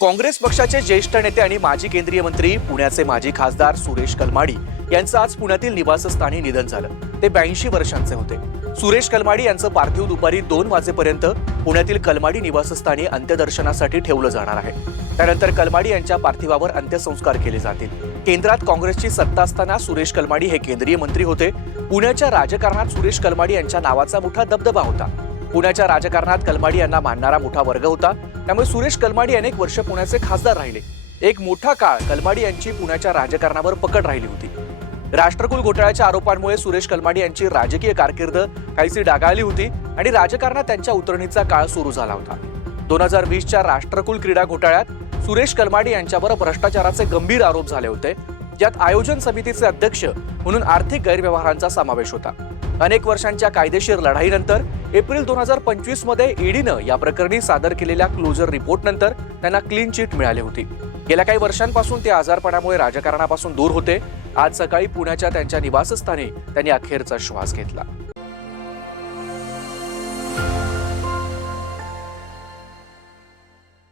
काँग्रेस पक्षाचे ज्येष्ठ नेते आणि माजी केंद्रीय मंत्री पुण्याचे माजी खासदार सुरेश कलमाडी यांचं आज पुण्यातील निवासस्थानी निधन झालं। ते 82 वर्षांचे होते। सुरेश कलमाडी यांचं पार्थिव दुपारी 2 वाजेपर्यंत पुण्यातील कलमाडी निवासस्थानी अंत्यदर्शनासाठी ठेवलं जाणार आहे। त्यानंतर कलमाडी यांच्या पार्थिवावर अंत्यसंस्कार केले जातील। केंद्रात काँग्रेसची सत्ता असताना सुरेश कलमाडी हे केंद्रीय मंत्री होते। पुण्याच्या राजकारणात सुरेश कलमाडी यांच्या नावाचा मोठा दबदबा होता। पुण्याच्या राजकारणात कलमाडी यांना मानणारा मोठा वर्ग होता। त्यामुळे सुरेश कलमाडी अनेक वर्ष पुण्याचे खासदार राहिले। एक मोठा काळ कलमाडी यांची पुण्याच्या राजकारणावर पकड राहिली होती। राष्ट्रकुल घोटाळ्याच्या आरोपांमुळे सुरेश कलमाडी यांची राजकीय कारकीर्द काहीशी डागाळली होती आणि राजकारणात त्यांच्या उतरणीचा काळ सुरू झाला होता। 2020च्या राष्ट्रकुल क्रीडा घोटाळ्यात सुरेश कलमाडी यांच्यावर भ्रष्टाचाराचे गंभीर आरोप झाले होते, ज्यात आयोजन समितीचे अध्यक्ष म्हणून आर्थिक गैरव्यवहारांचा समावेश होता। अनेक वर्षांच्या कायदेशीर लढाईनंतर एप्रिल 2025 मध्ये ईडीनं या प्रकरणी सादर केलेल्या क्लोजर रिपोर्टनंतर त्यांना क्लीन चिट मिळाली होती। गेल्या काही वर्षांपासून ते आजारपणामुळे राजकारणापासून दूर होते। आज सकाळी पुण्याच्या त्यांच्या निवासस्थानी त्यांनी अखेरचा श्वास घेतला।